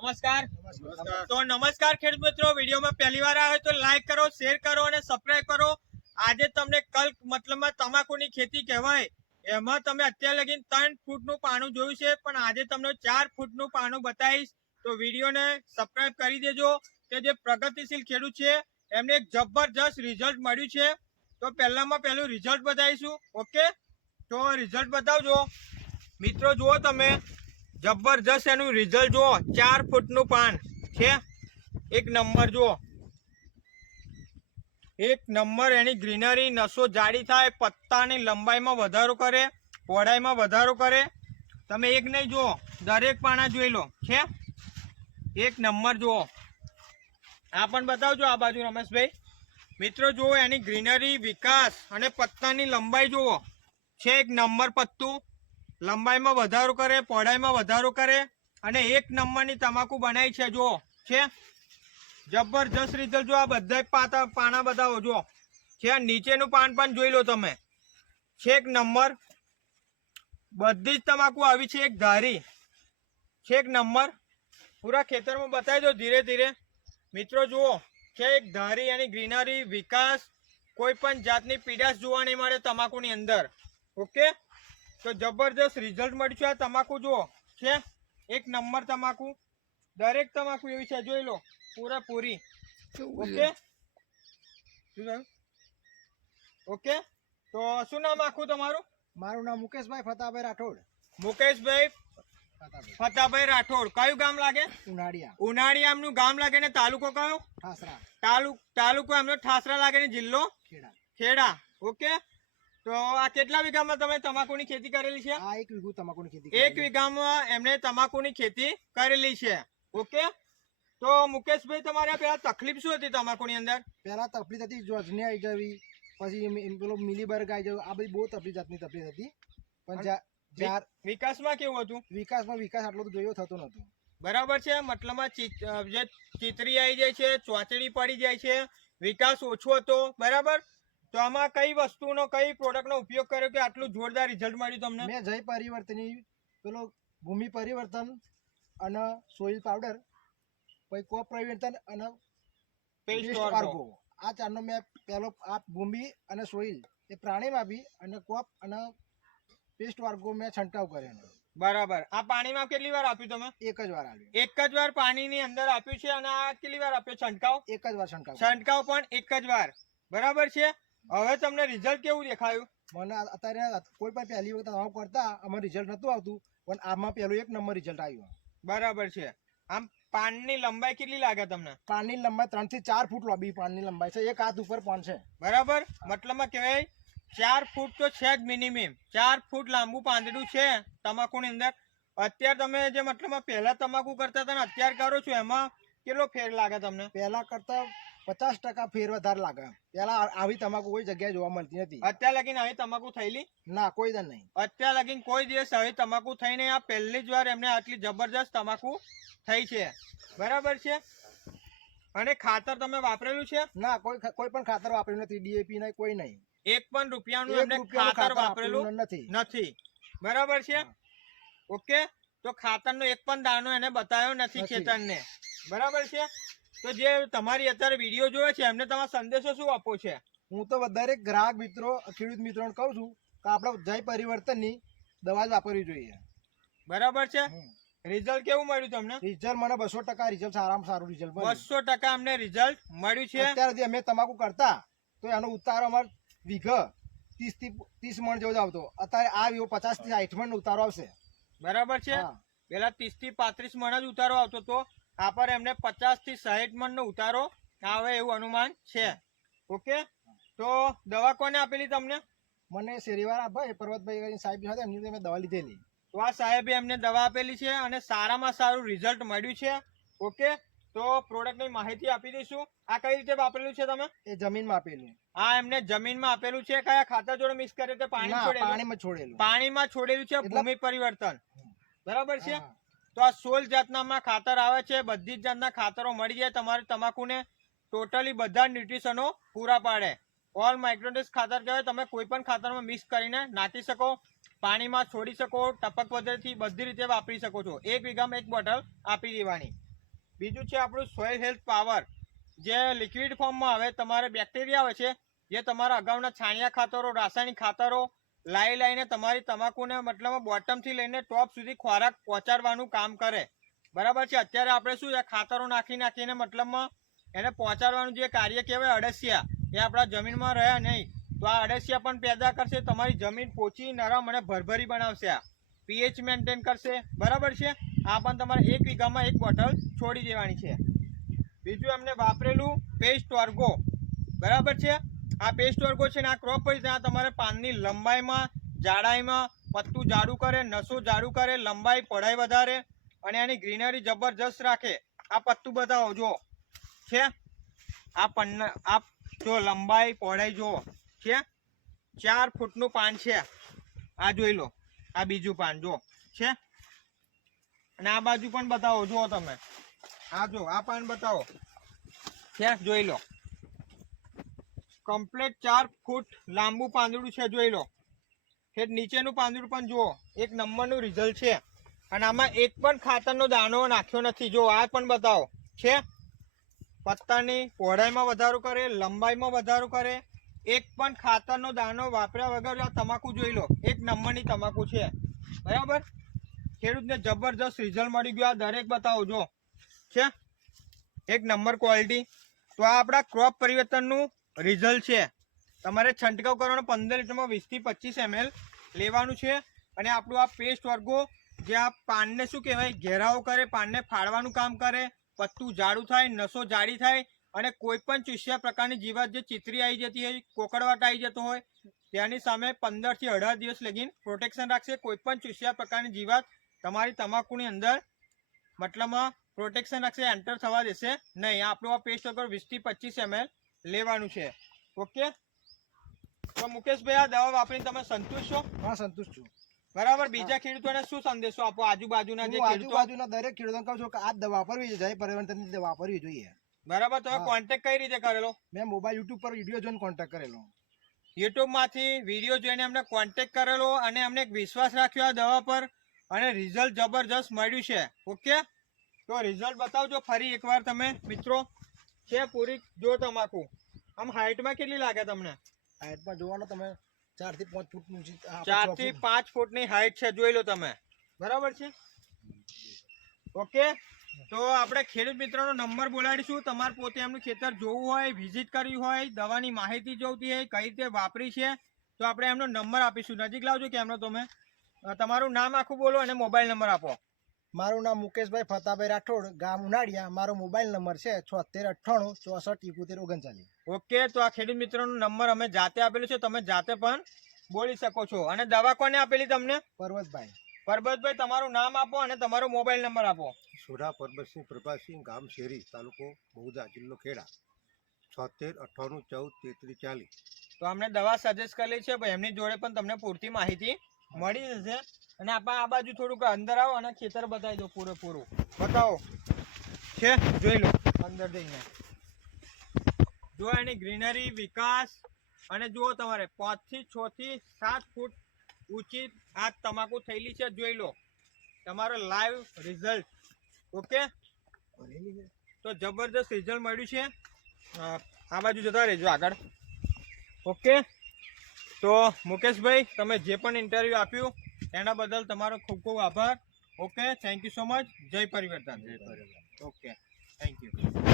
નમસ્કાર. તો નમસ્કાર ખેડૂત મિત્રો વિડીયોમાં પહેલી વાર આવે તો લાઈક કરો શેર કરો અને સબસ્ક્રાઈબ કરો. આજે તમને કલ્ક મતલબમાં તમાકુની ખેતી કહેવાય. એમાં તમે અત્યાર લગીને ત્રણ ફૂટનું પાનું જોયું છે પણ આજે તમને ચાર ફૂટનું પાનું બતાવીશ. તો વિડીયોને સબસ્ક્રાઈબ કરી દેજો. કે જે પ્રગતિશીલ ખેડૂત છે એમને એક જબરજસ્ત રિઝલ્ટ મળ્યું છે. તો પહેલામાં પહેલું રિઝલ્ટ બતાવીશું. ઓકે તો રિઝલ્ટ બતાવજો. મિત્રો જુઓ તમે. જબરજસ્ત એનું રિઝલ્ટ જુઓ, ચાર ફૂટનું પાન છે. એક નંબર જુઓ. એક નંબર એની ગ્રીનરી નસો જાડી થાય, પત્તાની લંબાઈમાં વધારો કરે, પહોળાઈમાં વધારો કરે. તમે એક નહીં જુઓ, દરેક પાના જોઈ લો, છે? એક નંબર જુઓ. આ પણ બતાવજો આ બાજુ રમેશભાઈ. મિત્રો, જુઓ, એની ગ્રીનરી વિકાસ અને પત્તાની લંબાઈ જુઓ. છે એક નંબર પત્તું. લંબાઈમાં વધારો કરે, પહોળાઈમાં વધારો કરે અને એક નંબરની તમાકુ બનાવી છે જો છે? જબરજસ્ત રીતે જો આ બધા પાતા, પાના બતાવો જો છે નીચેનું પાન પણ જોઈ લો તમે. છે એક નંબર. બધી જ તમાકુ આવી છે એક ધારી. છે એક નંબર. પૂરા ખેતરમાં બતાવી દો ધીરે ધીરે. મિત્રો, જુઓ, છે એક ધારી એની ગ્રીનરી વિકાસ કોઈ પણ જાતની પીડાશ જોવા નહીં મળે તમાકુની અંદર. ઓકે? તો જબરજસ્ત રિઝલ્ટ મળ્યું છે આ તમાકુ જુઓ. છે? એક નંબર તમાકુ. દરેક તમાકુ એવી છે. જોઈ લો. પૂરેપૂરી. ઓકે? ઓકે? તો શું નામ આખું તમારું? મારું નામ મુકેશભાઈ ફતાભાઈ રાઠોડ. મુકેશભાઈ ફતાભાઈ. રાઠોડ. કયું ગામ લાગે? ઉનાળિયા. ઉનાળિયા એમનું ગામ લાગે ને તાલુકો કયો? ઠાસરા. તાલુ તાલુકો એમનો ઠાસરા લાગે ને જિલ્લો? ખેડા. ખેડા. ઓકે? તો આ કેટલા વીઘામાં તમે તમાકુની ખેતી કરેલી છે? આ એક વીઘું તમાકુની ખેતી એક વીઘામાં એમણે તમાકુની ખેતી કરેલી છે. ઓકે? તો મુકેશભાઈ તમારે પેલા તકલીફ શું હતી તમાકુની અંદર? પેલા તકલીફ હતી જોજને આવી જવી પછી પેલો મિલીબર્ગ આવી જવું આ બધી બહુ તકલીફ જાતની તકલીફ હતી. પણ વિકાસમાં કેવું હતું? વિકાસમાં વિકાસ આટલો તો જોયો થતો નતો બરાબર છે. મતલબમાં જે ચિતરી આવી જાય છે ચોચડી પડી જાય છે વિકાસ ઓછો હતો. બરાબર? તો આમાં કઈ વસ્તુનો કઈ પ્રોડક્ટનો ઉપયોગ કર્યો કે આટલું જોરદાર રિઝલ્ટ મળ્યું તમને? મેં જય પરિવર્તની પેલો ભૂમિ પરિવર્તન અને સોઇલ પાવડર પછી કોપ પરિવર્તન અને પેસ્ટ. આર્ગો આ ચારનો મેં પહેલો આ ભૂમિ અને સોઇલ એ પ્રાણીમાં બી અને કોપ અને પેસ્ટ વાર્ગો મેં છંટકાવ કર્યો બરાબર. આ પાણીમાં કેટલી વાર આપ્યું તમે? એક જ વાર આવ્યો એક જ વાર પાણીની અંદર આપ્યું છે અને આ કેટલી વાર આપ્યો? છંટકાવ? એક જ વાર છંટકાવ. છંટકાવ પણ એક જ વાર. બરાબર છે? હવે તમને રિઝલ્ટ કેવું દેખાયું? મને અત્યારે કોઈ પણ પહેલી વખત આવું કરતા અમારે રિઝલ્ટ નહોતું આવતું પણ આમાં પહેલું એક નંબર રિઝલ્ટ આવ્યું. બરાબર છે. આમ પાનની લંબાઈ કેટલી લાગે તમને? પાનની લંબાઈ ત્રણથી ચાર ફૂટ લાંબી પાનની લંબાઈ છે. એક હાથ ઉપર પાન છે. બરાબર? મતલબમાં કહેવાય ચાર ફૂટ તો છે જ મિનિમમ ચાર ફૂટ લાંબુ પાંદડું છે તમાકુની અંદર. અત્યારે તમે જે મતલબમાં પહેલા તમાકુ કરતા હતા ને અત્યારે કરો છો એમાં કેટલો ફેર લાગે તમને? પહેલા કરતા પચાસ ટકા ફેર વધારે લાગે. પેલા આવી તમાકુ કોઈ જગ્યાએ જોવા મળતી નથી. અત્યાર લગીન આવી તમાકુ થયેલી? ના કોઈ દર નહીં. અત્યાર લગીન કોઈ દિવસ આવી તમાકુ થઈને આ પહેલી જ વાર એમને આટલી જબરજસ્ત તમાકુ થઈ છે. બરાબર છે? અને ખાતર તમે વાપરેલું છે? ના કોઈ કોઈ પણ ખાતર વાપર્યું નથી. ડીએપી નહીં કોઈ નહીં. એક પણ રૂપિયાનું એમને ખાતર વાપરેલું વાપરેલું નથી. નથી. બરાબર છે? ઓકે? તો ખાતરનો એક પણ દાણો એને બતાવ્યો નથી નથી. ખેતરને. બરાબર છે? તો જે તમારી અત્યારે વીડિયો જોવે છે એમને તમારો સંદેશો શું આપવો છે? હું તો વધારે ગ્રાહક મિત્રો ખેડૂત મિત્રોને કહું છું કે આપણે જય પરિવર્તનની દવા જ વાપરવી જોઈએ. બરાબર છે? રિઝલ્ટ કેવું મળ્યું તમને? રિઝલ્ટ મને બસો ટકા રિઝલ્ટ સારામાં સારું રિઝલ્ટ મળ્યું. બસો ટકા અમને રિઝલ્ટ મળ્યું છે. અત્યાર સુધી અમે તમાકુ કરતા તો એનો ઉતારો અમાર વીઘ ત્રીસથી ત્રીસ મણ જેવો જ આવતો. અત્યારે આ વિવો પચાસથી સાઠ મણ ઉતારો આવશે. બરાબર છે? પેલા ત્રીસથી પાંત્રીસ મણ જ ઉતારો આવતો હતો આ પર એમને પચાસથી સાહીઠ મણ નો ઉતારો આવે એવું અનુમાન છે. ઓકે? તો દવા કોને આપેલી તમને? મને શેરીવાળા ભાઈ પર્વતભાઈ સાહેબ સાથે એમની મેં દવા લીધેલી. તો આ સાહેબે એમને દવા આપેલી છે અને સારામાં સારું રિઝલ્ટ મળ્યું છે. ઓકે? તો પ્રોડક્ટની માહિતી આપી દઈશું. આ કઈ રીતે વાપરેલું છે તમે? એ જમીનમાં આપેલું. આ એમને જમીનમાં આપેલું છે. કયા ખાતર જોડે મિક્સ કર્યું તે પાણી પાણીમાં છોડેલું. પાણીમાં છોડેલું છે ભૂમિ પરિવર્તન. બરાબર છે. તો આ સોળ જાતનામાં ખાતર આવે છે, બધી જ જાતના ખાતરો મળી જાય તમારે તમાકુને. ટોટલી બધા ન્યુટ્રિશનો પૂરા પાડે. ઓલ માઇક્રોડેસ ખાતર કહેવાય, તમે કોઈ પણ ખાતરમાં મિક્સ કરીને નાખી શકો, પાણીમાં છોડી શકો, ટપક પદ્ધતિથી બધી રીતે વાપરી શકો છો. એક વીઘામાં એક બોટલ આપી દેવાની. બીજું છે આપણું સોઇલ હેલ્થ પાવર જે લિક્વિડ ફોર્મમાં આવે તમારે બેક્ટેરિયા આવે છે, જે તમારા અગાઉના છાણિયા ખાતરો, રાસાયણિક ખાતરો લાઈ લાઈને તમારી તમાકુને મતલબ બોટમથી લઈને ટોપ સુધી ખોરાક પહોંચાડવાનું કામ કરે. બરાબર છે? અત્યારે આપણે શું છે? ખાતરો નાખી નાખીને મતલબમાં એને પહોંચાડવાનું જે કાર્ય કહેવાય અળસિયા, એ આપણા જમીનમાં રહ્યા નહીં. તો આ અળસિયા પણ પેદા કરશે, તમારી જમીન પોચી, નરમ અને ભરભરી બનાવશે આ. પીએચ મેન્ટેન કરશે. બરાબર છે? આ પણ તમારે એક વીઘામાં એક બોટલ છોડી દેવાની છે. બીજું એમને વાપરેલું પેસ્ટ વર્ગો બરાબર છે? આ પેસ્ટ વર્ગો છે ને, આ ક્રોપ હોય ત્યાં તમારે પાનની લંબાઈમાં, જાડાઈમાં, પત્તું જાડું કરે, નસો જાડું કરે, લંબાઈ, પઢાઈ વધારે અને એની ગ્રીનરી જબરજસ્ત રાખે. આ પત્તું બતાવો જો છે? આ પન્ન, આ જો લંબાઈ પહોળાઈ જુઓ. છે? ચાર ફૂટનું પાન છે. આ જોઈ લો. આ બીજું પાન જો છે? અને આ બાજુ પણ બતાવો, જુઓ તમે. આ જો, આ પાન બતાવો. છે? જોઈ લો. કમ્પ્લેટ ચાર ફૂટ લાંબુ પાંદડું છે, જોઈ લો. હેઠ નીચેનું પાંદડું પણ જુઓ. એક નંબરનું રિઝલ્ટ છે. અને આમાં એક પણ ખાતરનો દાણો નાખ્યો નથી. જો, આ પણ બતાવો. છે? પત્તાની પહોળાઈમાં વધારો કરે, લંબાઈમાં વધારો કરે. એક પણ ખાતરનો દાણો વાપર્યા વગર આ તમાકુ જોઈ લો. એક નંબરની તમાકુ છે. બરાબર? ખેડૂતને જબરજસ્ત રિઝલ્ટ મળી ગયું. આ દરેક બતાવો, જો. છે? એક નંબર ક્વોલિટી. તો આ આપણા ક્રોપ પરિવર્તનનું રિઝલ્ટ છે. તમારે છંટકાવ કરવાનો પંદર લીટરમાં વીસથી પચીસ એમએલ લેવાનું છે અને આપણું આ પેસ્ટ વર્ગો, જે આ પાનને શું કહેવાય? ઘેરાવો કરે, પાનને ફાડવાનું કામ કરે, પત્તું જાડું થાય, નસો જાડી થાય અને કોઈ પણ ચૂસ્યા પ્રકારની જીવાત જે ચિતરી આવી જતી હોય, કોકડવાટ આવી જતો હોય તેની સામે પંદરથી અઢાર દિવસ લગીને પ્રોટેક્શન રાખશે. કોઈ પણ ચૂસ્યા પ્રકારની જીવાત તમારી તમાકુની અંદર મતલબમાં પ્રોટેક્શન રાખશે એન્ટર થવા દેશે નહીં. આપણું આ પેસ્ટ વગર વીસથી પચીસ એમએલ લેવાનું છે. ઓકે તો મુકેશભાઈ આ દવા વાપરીને તમે સંતુષ્ટ છો? હા સંતુષ્ટ છું. બરાબર? બીજા ખેડૂતોને શું સંદેશો આપો? આજુબાજુના જે આજુબાજુના દરેક ખેડૂતોને કહું છું કે આ દવા વાપરવી જોઈએ પરિવર્તન દવા વાપરવી જોઈએ. બરાબર? તમે કોન્ટેક્ટ કઈ રીતે કરેલો? મેં મોબાઈલ યુટ્યુબ પર વીડિયો જોઈને કોન્ટેક્ટ કરેલો. યુટ્યુબમાંથી વીડિયો જોઈને અમને કોન્ટેક્ટ કરેલો અને અમને એક વિશ્વાસ રાખ્યો આ દવા પર અને રિઝલ્ટ જબરજસ્ત મળ્યું છે. ઓકે તો રિઝલ્ટ બતાવજો ફરી એકવાર તમે મિત્રો. છે પૂરી જો તમાકુ આમ હાઈટમાં કેટલી લાગે તમને? હાઈટમાં જોવાનો તમે ચારથી પાંચ ફૂટનું ચારથી પાંચ ફૂટની હાઈટ છે જોઈ લો તમે. બરાબર છે? ઓકે? તો આપણે ખેડૂત મિત્રોનો નંબર બોલાડીશું તમારે પોતે એમનું ખેતર જોવું હોય વિઝિટ કરવી હોય દવાની માહિતી જોઈતી હોય કઈ રીતે વાપરી છે તો આપણે એમનો નંબર આપીશું. નજીક લાવજો કેમનો તમે. તમારું નામ આખું બોલો અને મોબાઈલ નંબર આપો. મારું નામ મુકેશભાઈ ફતાભાઈ રાઠોડ ગામ ઉનાળિયા મારો મોબાઈલ નંબર છે છોતેર અઠ્ઠાણું ચોસઠ ઇકોતેર ઓગણચાલીસ. ઓકે તો આ ખેડૂત મિત્રોનો નંબર અમે જાતે આપેલો છે તમે જાતે પણ બોલી શકો છો. અને દવા કોને આપેલી તમને? પર્વતભાઈ. પરબતભાઈ તમારું નામ આપો અને તમારો મોબાઈલ નંબર આપો. સુરા પરબતસિંહ પ્રભાસિંહ ગામ શેરી તાલુકો બહુધા જિલ્લો ખેડા. છોતેર અઠ્ઠાણું ચૌદ તેત્રીસ ચાલીસ. તો અમને દવા સજેસ્ટ કરેલી છે ભાઈ એમની જોડે પણ તમને પૂરતી માહિતી મળી જશે અને આપણે આ બાજુ થોડુંક અંદર આવો અને ખેતર બતાવી દો પૂરેપૂરું. બતાવો. છે? જોઈ લો. અંદર જઈને. જો એની ગ્રીનરી વિકાસ અને જુઓ તમારે પાંચથી છ થી સાત ફૂટ ઊંચી આ તમાકુ થયેલી છે જોઈ લો. તમારો લાઈવ રિઝલ્ટ ઓકે? તો જબરદસ્ત રિઝલ્ટ મળ્યું છે. આ બાજુ જતા રહેજો આગળ. ઓકે? તો મુકેશભાઈ તમે જે પણ ઇન્ટરવ્યૂ આપ્યું એના બદલ તમારો ખૂબ ખૂબ આભાર. Okay thank you so much જય પરિવર્તન. જય પરિવર્તન. Okay thank you